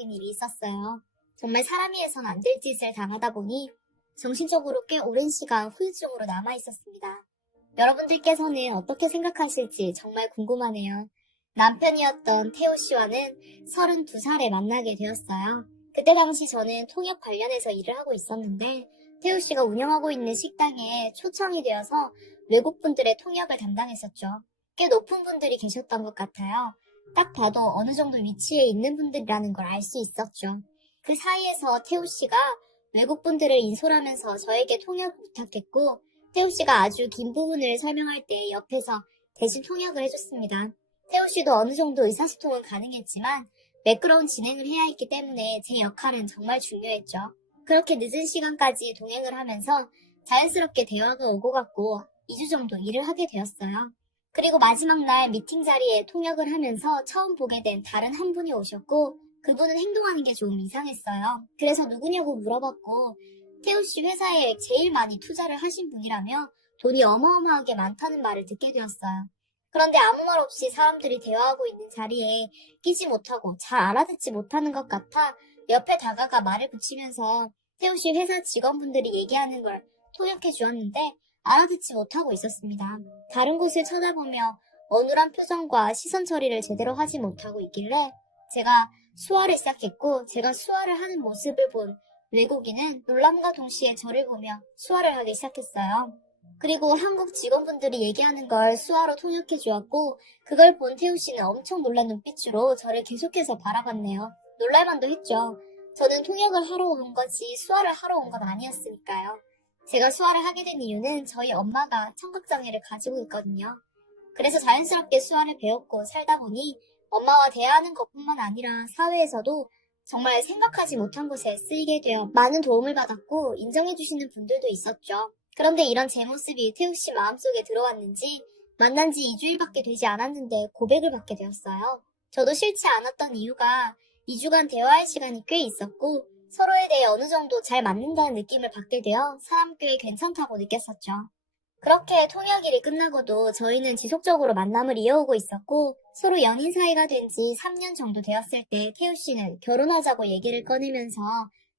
충격적인 일이 있었어요. 정말 사람이 해선 안 될 짓을 당하다 보니 정신적으로 꽤 오랜 시간 후유증으로 남아있었습니다. 여러분들께서는 어떻게 생각하실지 정말 궁금하네요. 남편이었던 태호 씨와는 32살에 만나게 되었어요. 그때 당시 저는 통역 관련해서 일을 하고 있었는데 태호 씨가 운영하고 있는 식당에 초청이 되어서 외국분들의 통역을 담당했었죠. 꽤 높은 분들이 계셨던 것 같아요. 딱 봐도 어느 정도 위치에 있는 분들이라는 걸 알 수 있었죠. 그 사이에서 태호 씨가 외국분들을 인솔하면서 저에게 통역을 부탁했고 태호 씨가 아주 긴 부분을 설명할 때 옆에서 대신 통역을 해줬습니다. 태호 씨도 어느 정도 의사소통은 가능했지만 매끄러운 진행을 해야 했기 때문에 제 역할은 정말 중요했죠. 그렇게 늦은 시간까지 동행을 하면서 자연스럽게 대화가 오고 갔고 2주 정도 일을 하게 되었어요. 그리고 마지막 날 미팅 자리에 통역을 하면서 처음 보게 된 다른 한 분이 오셨고 그분은 행동하는 게 좀 이상했어요. 그래서 누구냐고 물어봤고 태우 씨 회사에 제일 많이 투자를 하신 분이라며 돈이 어마어마하게 많다는 말을 듣게 되었어요. 그런데 아무 말 없이 사람들이 대화하고 있는 자리에 끼지 못하고 잘 알아듣지 못하는 것 같아 옆에 다가가 말을 붙이면서 태우 씨 회사 직원분들이 얘기하는 걸 통역해 주었는데 알아듣지 못하고 있었습니다. 다른 곳을 쳐다보며 어눌한 표정과 시선 처리를 제대로 하지 못하고 있길래 제가 수화를 시작했고 제가 수화를 하는 모습을 본 외국인은 놀람과 동시에 저를 보며 수화를 하기 시작했어요. 그리고 한국 직원분들이 얘기하는 걸 수화로 통역해 주었고 그걸 본 태우 씨는 엄청 놀란 눈빛으로 저를 계속해서 바라봤네요. 놀랄만도 했죠. 저는 통역을 하러 온 거지 수화를 하러 온 건 아니었으니까요. 제가 수화를 하게 된 이유는 저희 엄마가 청각장애를 가지고 있거든요. 그래서 자연스럽게 수화를 배웠고 살다 보니 엄마와 대화하는 것뿐만 아니라 사회에서도 정말 생각하지 못한 곳에 쓰이게 되어 많은 도움을 받았고 인정해주시는 분들도 있었죠. 그런데 이런 제 모습이 태우 씨 마음속에 들어왔는지 만난 지 2주일밖에 되지 않았는데 고백을 받게 되었어요. 저도 싫지 않았던 이유가 2주간 대화할 시간이 꽤 있었고 서로에 대해 어느 정도 잘 맞는다는 느낌을 받게 되어 사람 꽤 괜찮다고 느꼈었죠. 그렇게 통역일이 끝나고도 저희는 지속적으로 만남을 이어오고 있었고 서로 연인 사이가 된 지 3년 정도 되었을 때 태우 씨는 결혼하자고 얘기를 꺼내면서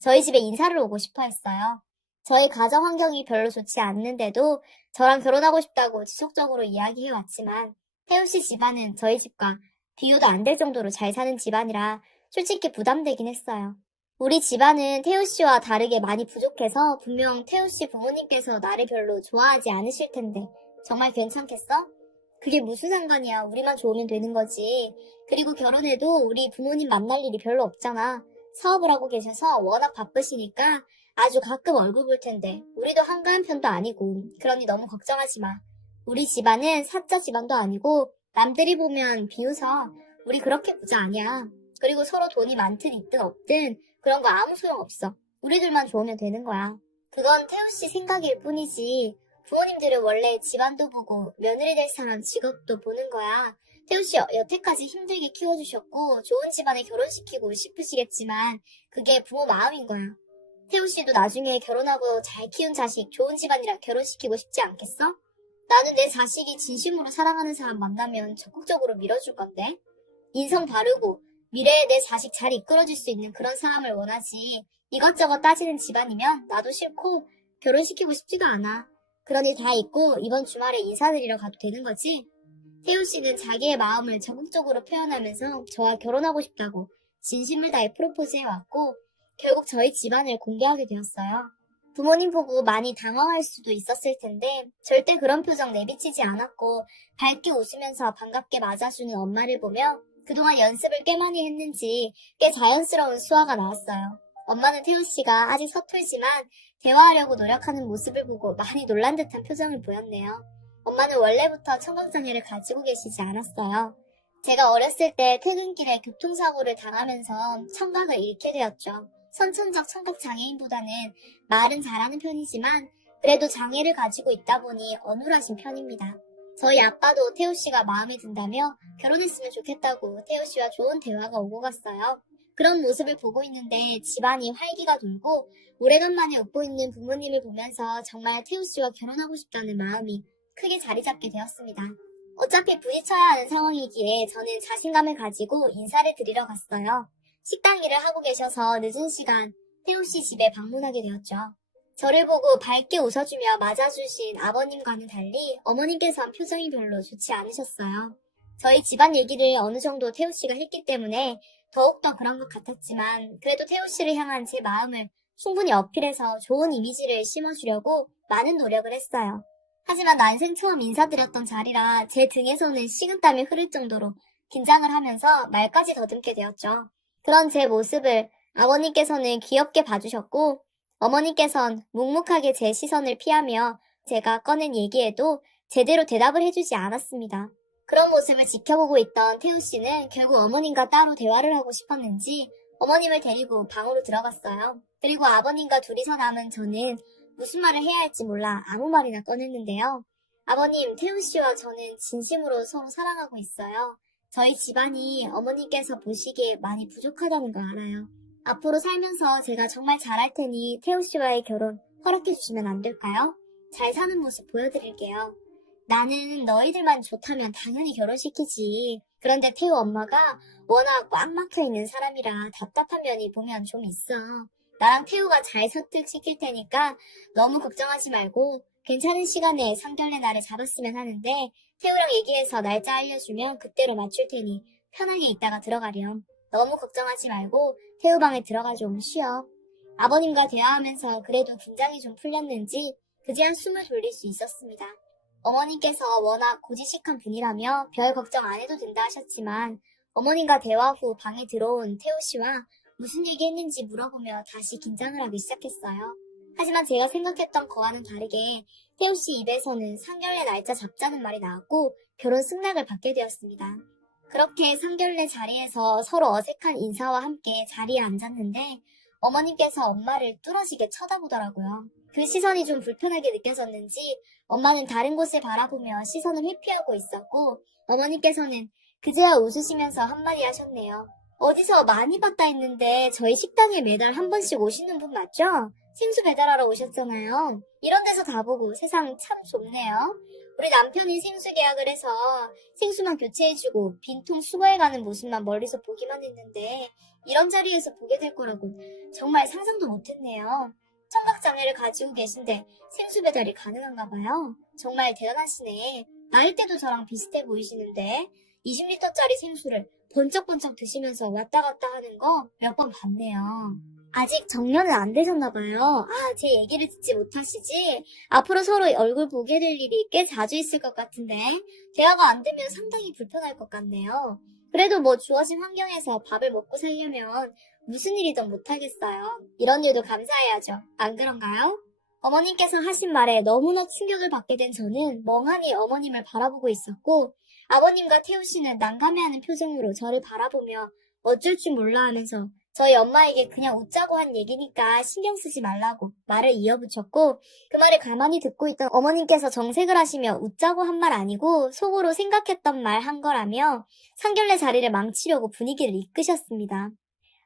저희 집에 인사를 오고 싶어 했어요. 저희 가정 환경이 별로 좋지 않는데도 저랑 결혼하고 싶다고 지속적으로 이야기해왔지만 태우 씨 집안은 저희 집과 비교도 안 될 정도로 잘 사는 집안이라 솔직히 부담되긴 했어요. 우리 집안은 태우 씨와 다르게 많이 부족해서 분명 태우 씨 부모님께서 나를 별로 좋아하지 않으실 텐데 정말 괜찮겠어? 그게 무슨 상관이야. 우리만 좋으면 되는 거지. 그리고 결혼해도 우리 부모님 만날 일이 별로 없잖아. 사업을 하고 계셔서 워낙 바쁘시니까 아주 가끔 얼굴 볼 텐데 우리도 한가한 편도 아니고 그러니 너무 걱정하지 마. 우리 집안은 사자 집안도 아니고 남들이 보면 비웃어. 우리 그렇게 부자 아니야. 그리고 서로 돈이 많든 있든 없든 그런 거 아무 소용없어. 우리들만 좋으면 되는 거야. 그건 태우 씨 생각일 뿐이지 부모님들은 원래 집안도 보고 며느리 될 사람 직업도 보는 거야. 태우 씨 여태까지 힘들게 키워주셨고 좋은 집안에 결혼시키고 싶으시겠지만 그게 부모 마음인 거야. 태우 씨도 나중에 결혼하고 잘 키운 자식 좋은 집안이랑 결혼시키고 싶지 않겠어? 나는 내 자식이 진심으로 사랑하는 사람 만나면 적극적으로 밀어줄 건데. 인성 바르고 미래에 내 자식 잘 이끌어줄 수 있는 그런 사람을 원하지. 이것저것 따지는 집안이면 나도 싫고 결혼시키고 싶지도 않아. 그러니 다 잊고 이번 주말에 인사드리러 가도 되는 거지? 태우 씨는 자기의 마음을 적극적으로 표현하면서 저와 결혼하고 싶다고 진심을 다해 프로포즈해왔고 결국 저희 집안을 공개하게 되었어요. 부모님 보고 많이 당황할 수도 있었을 텐데 절대 그런 표정 내비치지 않았고 밝게 웃으면서 반갑게 맞아주는 엄마를 보며 그동안 연습을 꽤 많이 했는지 꽤 자연스러운 수화가 나왔어요. 엄마는 태우 씨가 아직 서툴지만 대화하려고 노력하는 모습을 보고 많이 놀란 듯한 표정을 보였네요. 엄마는 원래부터 청각장애를 가지고 계시지 않았어요. 제가 어렸을 때 퇴근길에 교통사고를 당하면서 청각을 잃게 되었죠. 선천적 청각장애인보다는 말은 잘하는 편이지만 그래도 장애를 가지고 있다 보니 어눌하신 편입니다. 저희 아빠도 태우 씨가 마음에 든다며 결혼했으면 좋겠다고 태우 씨와 좋은 대화가 오고 갔어요. 그런 모습을 보고 있는데 집안이 활기가 돌고 오래간만에 웃고 있는 부모님을 보면서 정말 태우 씨와 결혼하고 싶다는 마음이 크게 자리 잡게 되었습니다. 어차피 부딪혀야 하는 상황이기에 저는 자신감을 가지고 인사를 드리러 갔어요. 식당 일을 하고 계셔서 늦은 시간 태우 씨 집에 방문하게 되었죠. 저를 보고 밝게 웃어주며 맞아주신 아버님과는 달리 어머님께서는 표정이 별로 좋지 않으셨어요. 저희 집안 얘기를 어느 정도 태우 씨가 했기 때문에 더욱더 그런 것 같았지만 그래도 태우 씨를 향한 제 마음을 충분히 어필해서 좋은 이미지를 심어주려고 많은 노력을 했어요. 하지만 난생 처음 인사드렸던 자리라 제 등에서는 식은땀이 흐를 정도로 긴장을 하면서 말까지 더듬게 되었죠. 그런 제 모습을 아버님께서는 귀엽게 봐주셨고 어머니께선 묵묵하게 제 시선을 피하며 제가 꺼낸 얘기에도 제대로 대답을 해주지 않았습니다. 그런 모습을 지켜보고 있던 태우 씨는 결국 어머님과 따로 대화를 하고 싶었는지 어머님을 데리고 방으로 들어갔어요. 그리고 아버님과 둘이서 남은 저는 무슨 말을 해야 할지 몰라 아무 말이나 꺼냈는데요. 아버님, 태우 씨와 저는 진심으로 서로 사랑하고 있어요. 저희 집안이 어머님께서 보시기에 많이 부족하다는 걸 알아요. 앞으로 살면서 제가 정말 잘할 테니 태우 씨와의 결혼 허락해 주시면 안 될까요? 잘 사는 모습 보여드릴게요. 나는 너희들만 좋다면 당연히 결혼시키지. 그런데 태우 엄마가 워낙 꽉 막혀있는 사람이라 답답한 면이 보면 좀 있어. 나랑 태우가 잘 설득시킬 테니까 너무 걱정하지 말고 괜찮은 시간에 상견례 날을 잡았으면 하는데 태우랑 얘기해서 날짜 알려주면 그때로 맞출 테니 편하게 있다가 들어가렴. 너무 걱정하지 말고 태우 방에 들어가 좀 쉬어. 아버님과 대화하면서 그래도 긴장이 좀 풀렸는지 그제야 숨을 돌릴 수 있었습니다. 어머님께서 워낙 고지식한 분이라며 별 걱정 안 해도 된다 하셨지만 어머님과 대화 후 방에 들어온 태우 씨와 무슨 얘기했는지 물어보며 다시 긴장을 하기 시작했어요. 하지만 제가 생각했던 거와는 다르게 태우 씨 입에서는 상견례 날짜 잡자는 말이 나왔고 결혼 승낙을 받게 되었습니다. 그렇게 상견례 자리에서 서로 어색한 인사와 함께 자리에 앉았는데 어머님께서 엄마를 뚫어지게 쳐다보더라고요. 그 시선이 좀 불편하게 느껴졌는지 엄마는 다른 곳을 바라보며 시선을 회피하고 있었고 어머님께서는 그제야 웃으시면서 한마디 하셨네요. 어디서 많이 봤다 했는데 저희 식당에 매달 한 번씩 오시는 분 맞죠? 생수 배달하러 오셨잖아요. 이런 데서 가보고 세상 참 좁네요. 우리 남편이 생수 계약을 해서 생수만 교체해주고 빈통 수거해가는 모습만 멀리서 보기만 했는데 이런 자리에서 보게 될 거라고 정말 상상도 못했네요. 청각장애를 가지고 계신데 생수 배달이 가능한가 봐요. 정말 대단하시네. 나이대도 저랑 비슷해 보이시는데 20리터짜리 생수를 번쩍번쩍 드시면서 왔다 갔다 하는 거 몇 번 봤네요. 아직 정년은 안 되셨나 봐요. 제 얘기를 듣지 못하시지? 앞으로 서로 얼굴 보게 될 일이 꽤 자주 있을 것 같은데 대화가 안 되면 상당히 불편할 것 같네요. 그래도 뭐 주어진 환경에서 밥을 먹고 살려면 무슨 일이든 못하겠어요. 이런 일도 감사해야죠. 안 그런가요? 어머님께서 하신 말에 너무나 충격을 받게 된 저는 멍하니 어머님을 바라보고 있었고 아버님과 태우 씨는 난감해하는 표정으로 저를 바라보며 어쩔 줄 몰라 하면서 저희 엄마에게 그냥 웃자고 한 얘기니까 신경 쓰지 말라고 말을 이어붙였고 그 말을 가만히 듣고 있던 어머님께서 정색을 하시며 웃자고 한 말 아니고 속으로 생각했던 말 한 거라며 상견례 자리를 망치려고 분위기를 이끄셨습니다.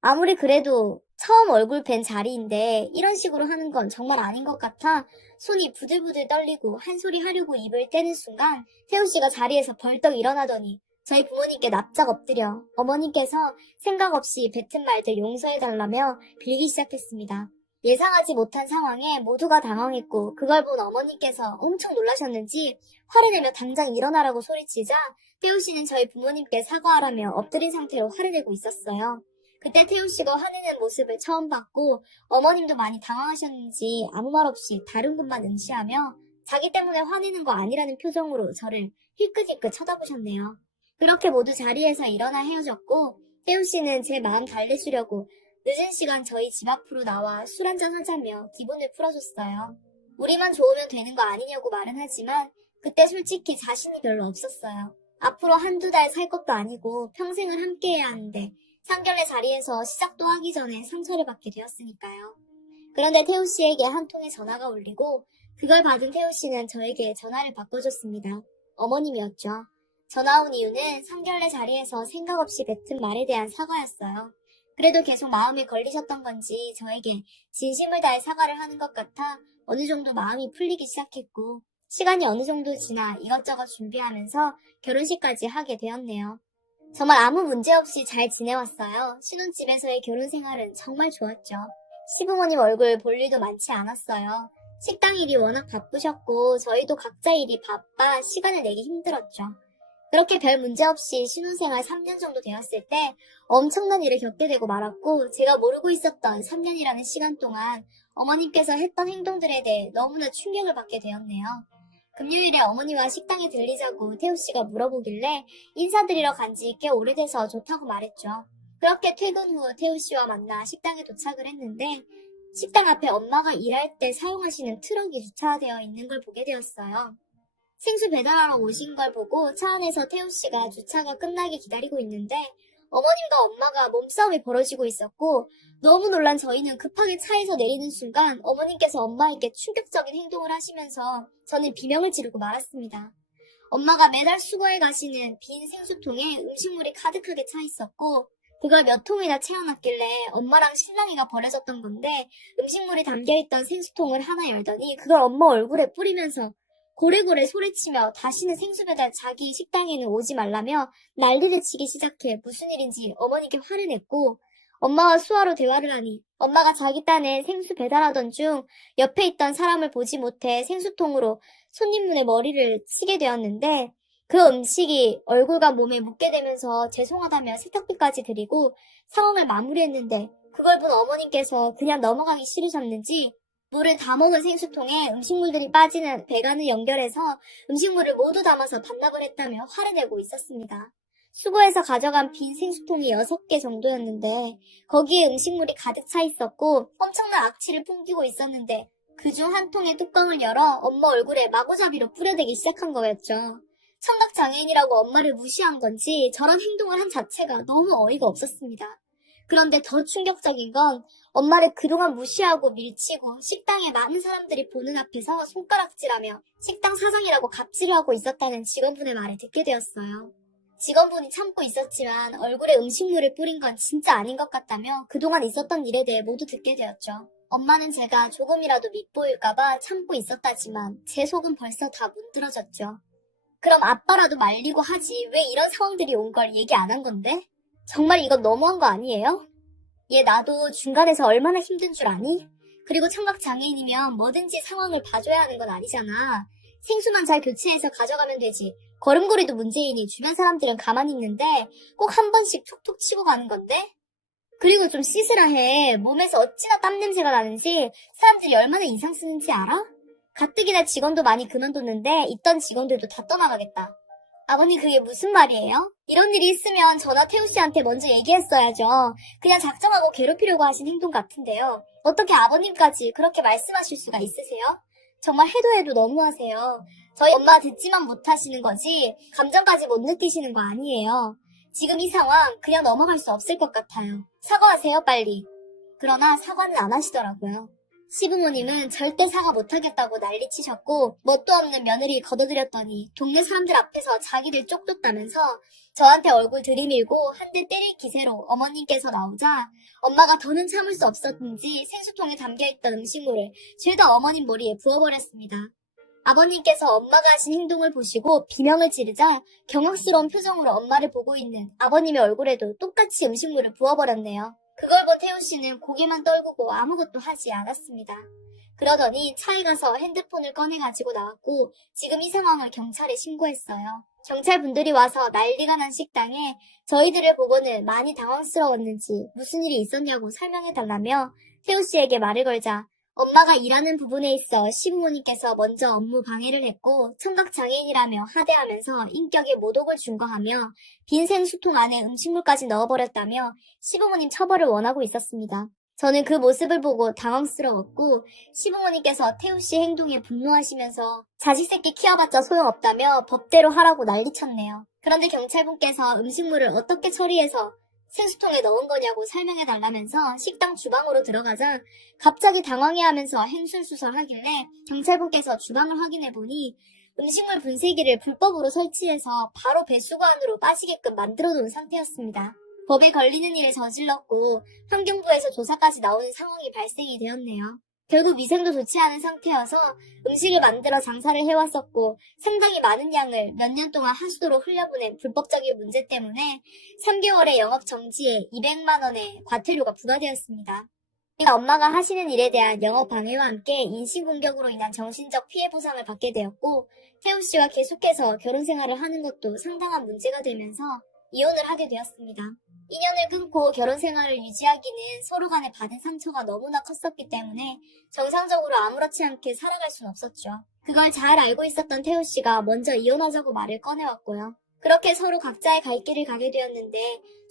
아무리 그래도 처음 얼굴 뵌 자리인데 이런 식으로 하는 건 정말 아닌 것 같아 손이 부들부들 떨리고 한 소리 하려고 입을 떼는 순간 태우 씨가 자리에서 벌떡 일어나더니 저희 부모님께 납작 엎드려 어머님께서 생각 없이 뱉은 말들 용서해달라며 빌기 시작했습니다. 예상하지 못한 상황에 모두가 당황했고 그걸 본 어머님께서 엄청 놀라셨는지 화를 내며 당장 일어나라고 소리치자 태우 씨는 저희 부모님께 사과하라며 엎드린 상태로 화를 내고 있었어요. 그때 태우 씨가 화내는 모습을 처음 봤고 어머님도 많이 당황하셨는지 아무 말 없이 다른 곳만 응시하며 자기 때문에 화내는 거 아니라는 표정으로 저를 힐끗힐끗 쳐다보셨네요. 그렇게 모두 자리에서 일어나 헤어졌고 태우 씨는 제 마음 달래주려고 늦은 시간 저희 집 앞으로 나와 술 한잔 하자며 기분을 풀어줬어요. 우리만 좋으면 되는 거 아니냐고 말은 하지만 그때 솔직히 자신이 별로 없었어요. 앞으로 한두 달 살 것도 아니고 평생을 함께해야 하는데 상견례 자리에서 시작도 하기 전에 상처를 받게 되었으니까요. 그런데 태우 씨에게 한 통의 전화가 울리고 그걸 받은 태우 씨는 저에게 전화를 바꿔줬습니다. 어머님이었죠. 전화 온 이유는 상견례 자리에서 생각 없이 뱉은 말에 대한 사과였어요. 그래도 계속 마음에 걸리셨던 건지 저에게 진심을 다해 사과를 하는 것 같아 어느 정도 마음이 풀리기 시작했고 시간이 어느 정도 지나 이것저것 준비하면서 결혼식까지 하게 되었네요. 정말 아무 문제 없이 잘 지내왔어요. 신혼집에서의 결혼 생활은 정말 좋았죠. 시부모님 얼굴 볼 일도 많지 않았어요. 식당 일이 워낙 바쁘셨고 저희도 각자 일이 바빠 시간을 내기 힘들었죠. 그렇게 별 문제 없이 신혼생활 3년 정도 되었을 때 엄청난 일을 겪게 되고 말았고 제가 모르고 있었던 3년이라는 시간 동안 어머님께서 했던 행동들에 대해 너무나 충격을 받게 되었네요. 금요일에 어머니와 식당에 들리자고 태우 씨가 물어보길래 인사드리러 간 지 꽤 오래돼서 좋다고 말했죠. 그렇게 퇴근 후 태우 씨와 만나 식당에 도착을 했는데 식당 앞에 엄마가 일할 때 사용하시는 트럭이 주차되어 있는 걸 보게 되었어요. 생수 배달하러 오신 걸 보고 차 안에서 태우 씨가 주차가 끝나게 기다리고 있는데 어머님과 엄마가 몸싸움이 벌어지고 있었고 너무 놀란 저희는 급하게 차에서 내리는 순간 어머님께서 엄마에게 충격적인 행동을 하시면서 저는 비명을 지르고 말았습니다. 엄마가 매달 수거해 가시는 빈 생수통에 음식물이 가득하게 차 있었고 그걸 몇 통이나 채워놨길래 엄마랑 신랑이가 버려졌던 건데 음식물이 담겨있던 생수통을 하나 열더니 그걸 엄마 얼굴에 뿌리면서 고래고래 소리치며 다시는 생수배달 자기 식당에는 오지 말라며 난리를 치기 시작해 무슨 일인지 어머니께 화를 냈고 엄마와 수화로 대화를 하니 엄마가 자기 딴에 생수 배달하던 중 옆에 있던 사람을 보지 못해 생수통으로 손님 눈에 머리를 치게 되었는데 그 음식이 얼굴과 몸에 묻게 되면서 죄송하다며 세탁비까지 드리고 상황을 마무리했는데 그걸 본 어머님께서 그냥 넘어가기 싫으셨는지 물을 다 먹은 생수통에 음식물들이 빠지는 배관을 연결해서 음식물을 모두 담아서 반납을 했다며 화를 내고 있었습니다. 수거해서 가져간 빈 생수통이 6개 정도였는데 거기에 음식물이 가득 차 있었고 엄청난 악취를 풍기고 있었는데 그중 한 통의 뚜껑을 열어 엄마 얼굴에 마구잡이로 뿌려대기 시작한 거였죠. 청각장애인이라고 엄마를 무시한 건지 저런 행동을 한 자체가 너무 어이가 없었습니다. 그런데 더 충격적인 건 엄마를 그동안 무시하고 밀치고 식당에 많은 사람들이 보는 앞에서 손가락질하며 식당 사장이라고 갑질을 하고 있었다는 직원분의 말을 듣게 되었어요. 직원분이 참고 있었지만 얼굴에 음식물을 뿌린 건 진짜 아닌 것 같다며 그동안 있었던 일에 대해 모두 듣게 되었죠. 엄마는 제가 조금이라도 밉보일까봐 참고 있었다지만 제 속은 벌써 다 문드러졌죠. 그럼 아빠라도 말리고 하지 왜 이런 상황들이 온 걸 얘기 안 한 건데? 정말 이건 너무한 거 아니에요? 얘 나도 중간에서 얼마나 힘든 줄 아니? 그리고 청각장애인이면 뭐든지 상황을 봐줘야 하는 건 아니잖아. 생수만 잘 교체해서 가져가면 되지. 걸음걸이도 문제이니 주변 사람들은 가만히 있는데 꼭 한 번씩 툭툭 치고 가는 건데? 그리고 좀 씻으라 해. 몸에서 어찌나 땀 냄새가 나는지 사람들이 얼마나 인상 쓰는지 알아? 가뜩이나 직원도 많이 그만뒀는데 있던 직원들도 다 떠나가겠다. 아버님 그게 무슨 말이에요? 이런 일이 있으면 저나 태우 씨한테 먼저 얘기했어야죠. 그냥 작정하고 괴롭히려고 하신 행동 같은데요. 어떻게 아버님까지 그렇게 말씀하실 수가 있으세요? 정말 해도 해도 너무하세요. 저희 엄마 듣지만 못하시는 거지 감정까지 못 느끼시는 거 아니에요. 지금 이 상황 그냥 넘어갈 수 없을 것 같아요. 사과하세요 빨리. 그러나 사과는 안 하시더라고요. 시부모님은 절대 사과 못하겠다고 난리치셨고 뭣도 없는 며느리 걷어들였더니 동네 사람들 앞에서 자기들 쪽줬다면서 저한테 얼굴 들이밀고 한 대 때릴 기세로 어머님께서 나오자 엄마가 더는 참을 수 없었는지 생수통에 담겨있던 음식물을 죄다 어머님 머리에 부어버렸습니다. 아버님께서 엄마가 하신 행동을 보시고 비명을 지르자 경악스러운 표정으로 엄마를 보고 있는 아버님의 얼굴에도 똑같이 음식물을 부어버렸네요. 그걸 본 태우 씨는 고개만 떨구고 아무것도 하지 않았습니다. 그러더니 차에 가서 핸드폰을 꺼내가지고 나왔고 지금 이 상황을 경찰에 신고했어요. 경찰분들이 와서 난리가 난 식당에 저희들을 보고는 많이 당황스러웠는지 무슨 일이 있었냐고 설명해달라며 태우 씨에게 말을 걸자 엄마가 일하는 부분에 있어 시부모님께서 먼저 업무 방해를 했고 청각장애인이라며 하대하면서 인격에 모독을 준거하며 빈 생수통 안에 음식물까지 넣어버렸다며 시부모님 처벌을 원하고 있었습니다. 저는 그 모습을 보고 당황스러웠고 시부모님께서 태우 씨 행동에 분노하시면서 자식 새끼 키워봤자 소용없다며 법대로 하라고 난리쳤네요. 그런데 경찰분께서 음식물을 어떻게 처리해서 생수통에 넣은 거냐고 설명해달라면서 식당 주방으로 들어가자 갑자기 당황해하면서 행술수설하길래 경찰분께서 주방을 확인해보니 음식물 분쇄기를 불법으로 설치해서 바로 배수구 안으로 빠지게끔 만들어 놓은 상태였습니다. 법에 걸리는 일을 저질렀고 환경부에서 조사까지 나오는 상황이 발생이 되었네요. 결국 위생도 좋지 않은 상태여서 음식을 만들어 장사를 해왔었고 상당히 많은 양을 몇 년 동안 하수도로 흘려보낸 불법적인 문제 때문에 3개월의 영업 정지에 200만 원의 과태료가 부과되었습니다. 엄마가 하시는 일에 대한 영업 방해와 함께 인신공격으로 인한 정신적 피해 보상을 받게 되었고 태우 씨와 계속해서 결혼 생활을 하는 것도 상당한 문제가 되면서 이혼을 하게 되었습니다. 인연을 끊고 결혼 생활을 유지하기는 서로 간에 받은 상처가 너무나 컸었기 때문에 정상적으로 아무렇지 않게 살아갈 순 없었죠. 그걸 잘 알고 있었던 태우 씨가 먼저 이혼하자고 말을 꺼내왔고요. 그렇게 서로 각자의 갈 길을 가게 되었는데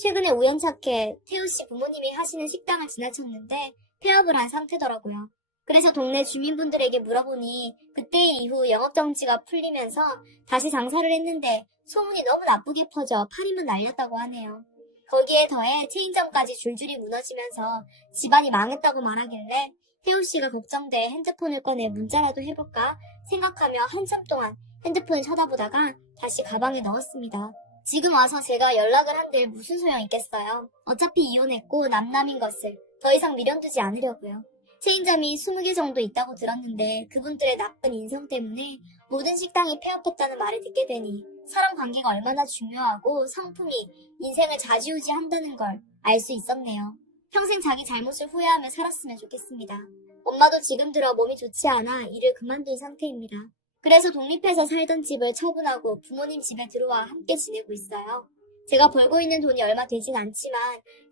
최근에 우연찮게 태우 씨 부모님이 하시는 식당을 지나쳤는데 폐업을 한 상태더라고요. 그래서 동네 주민분들에게 물어보니 그때 이후 영업정지가 풀리면서 다시 장사를 했는데 소문이 너무 나쁘게 퍼져 팔임은 날렸다고 하네요. 거기에 더해 체인점까지 줄줄이 무너지면서 집안이 망했다고 말하길래 태우 씨가 걱정돼 핸드폰을 꺼내 문자라도 해볼까 생각하며 한참 동안 핸드폰을 쳐다보다가 다시 가방에 넣었습니다. 지금 와서 제가 연락을 한들 무슨 소용 있겠어요. 어차피 이혼했고 남남인 것을 더 이상 미련두지 않으려고요. 체인점이 20개 정도 있다고 들었는데 그분들의 나쁜 인성 때문에 모든 식당이 폐업했다는 말을 듣게 되니 사람 관계가 얼마나 중요하고 성품이 인생을 좌지우지한다는 걸 알 수 있었네요. 평생 자기 잘못을 후회하며 살았으면 좋겠습니다. 엄마도 지금 들어 몸이 좋지 않아 일을 그만둔 상태입니다. 그래서 독립해서 살던 집을 처분하고 부모님 집에 들어와 함께 지내고 있어요. 제가 벌고 있는 돈이 얼마 되진 않지만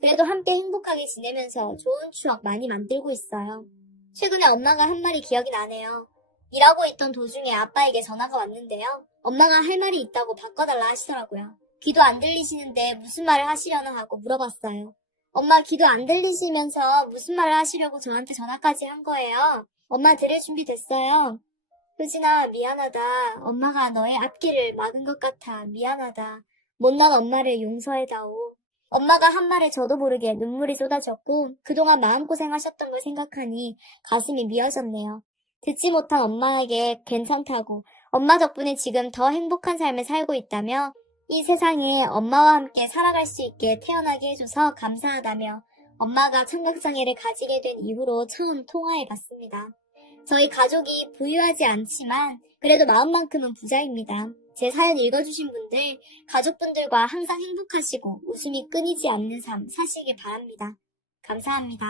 그래도 함께 행복하게 지내면서 좋은 추억 많이 만들고 있어요. 최근에 엄마가 한 말이 기억이 나네요. 일하고 있던 도중에 아빠에게 전화가 왔는데요. 엄마가 할 말이 있다고 바꿔달라 하시더라고요. 귀도 안 들리시는데 무슨 말을 하시려나 하고 물어봤어요. 엄마 귀도 안 들리시면서 무슨 말을 하시려고 저한테 전화까지 한 거예요. 엄마 들을 준비 됐어요. 효진아 미안하다. 엄마가 너의 앞길을 막은 것 같아. 미안하다. 못난 엄마를 용서해다오. 엄마가 한 말에 저도 모르게 눈물이 쏟아졌고 그동안 마음고생하셨던 걸 생각하니 가슴이 미어졌네요. 듣지 못한 엄마에게 괜찮다고 엄마 덕분에 지금 더 행복한 삶을 살고 있다며 이 세상에 엄마와 함께 살아갈 수 있게 태어나게 해줘서 감사하다며 엄마가 청각장애를 가지게 된 이후로 처음 통화해봤습니다. 저희 가족이 부유하지 않지만 그래도 마음만큼은 부자입니다. 제 사연 읽어주신 분들, 가족분들과 항상 행복하시고 웃음이 끊이지 않는 삶 사시길 바랍니다. 감사합니다.